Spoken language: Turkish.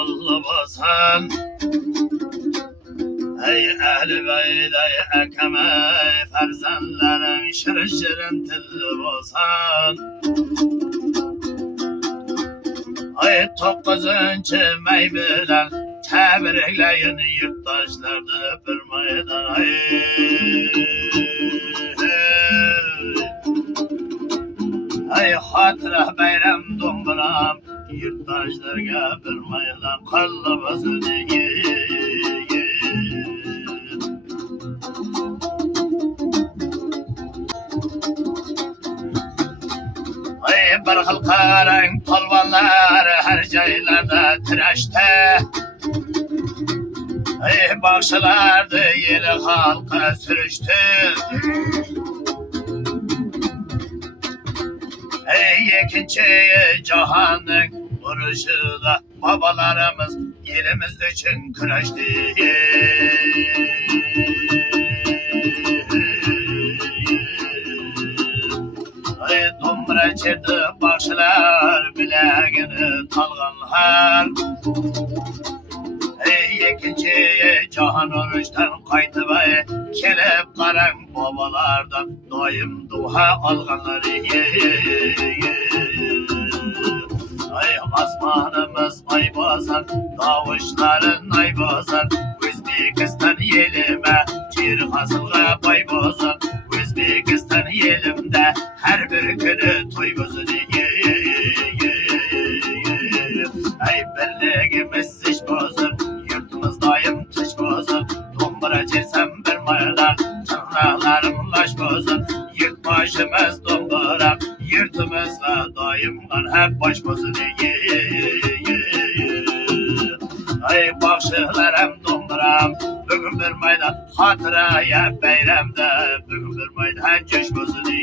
kullu olsun. Ey ehli beyt ey ekeme ferzanların şirin şirin tilli olsun. Ay 9. May bilen tebrikleyin yurttaşlardı bir meydan ay. Ay hatıra bayram domburam yurttaşlarga bir meydan kallabası diye. Ay bir xil qarang polvonlar har joylarda tirashdi. Ay baxshilardi yeli xalqqa surishdi. Ey ikinci jahonning urushida babalarimiz elimiz uchun kurashdi. Ay do'mbira cherdi boshlar bilagini talg'anlar. Ey ikinci jahon urushdan qaytib kelib qarang babalardan doim duha olganlar. Ay osmonimiz ay bozar, tovushların ay bozar. O'zbekiston yelime cher hosilga boy bozar. O'zbekiston yelimda har bir kuni to'y bozadi. Ay birligimiz ish bozar, yurtimiz doim tish bozar. Do'mbira chersam bir maylar, tirnoqlarim lash bozar. Yurt boshimiz do'mbira, yurtimizga doim hep bosh bozadi. Ay baxshilarim do'mbiram, bugun bir maydan xotiraya bayramda, bugun bir maydan jo'sh bozadi.